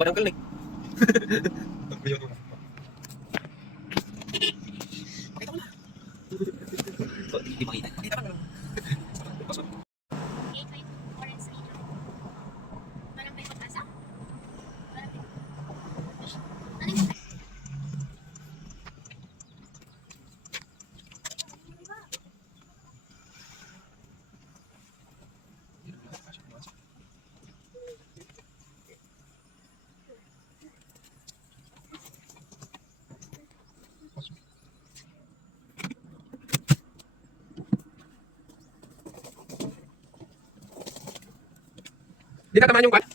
barangkal ni. Pakita ko na. Hindi makita. Pakita ko na. Di tatamaan yung kwan?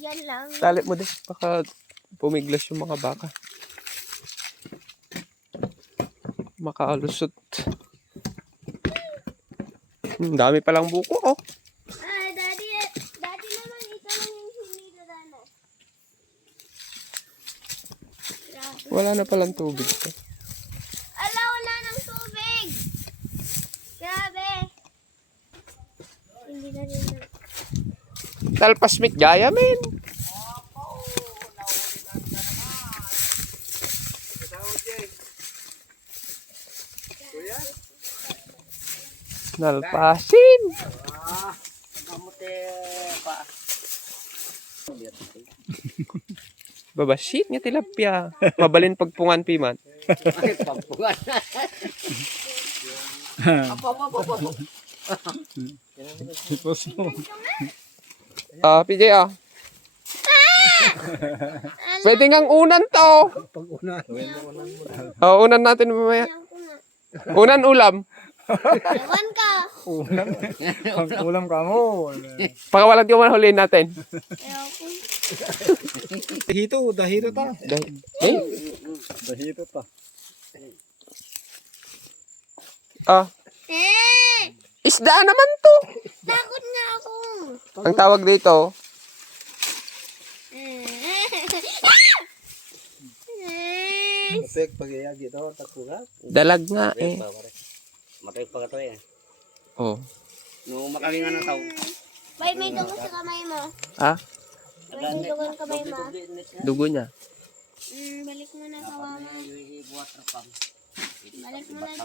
Yan lang. Tali mo din, baka pumiglas yung mga baka. Makaalusot. Dami palang buko, oh. Daddy naman, ito lang yung hinila na. Wala na palang tubig. Ala, wala ng tubig. Grabe. Hindi na rin na. Talpas mit gaya, men. Nalpasin. Babasit nga tilapia. Mabalin pagpungan piman. Ay, pagpungan. PJ, pwede ngang unan to. Pag-unan. Unan natin mamaya. Unan ulam. Ewan ka. Ulam ka mo. Pakawalan ko man huliin natin. Dahito ta. Eh? Dahito ta. Isda naman to. Takot na ako. Ang tawag dito, Matek pag-iagi to, takuga. dalag nga eh. Matay pa ka to eh. Oh. No, makalingan ng tao. Bay, may dugo sa kamay mo. Ah? May dugo sa kamay mo. Dugo niya. Balik mo na kawawa. Balik mo na dyan.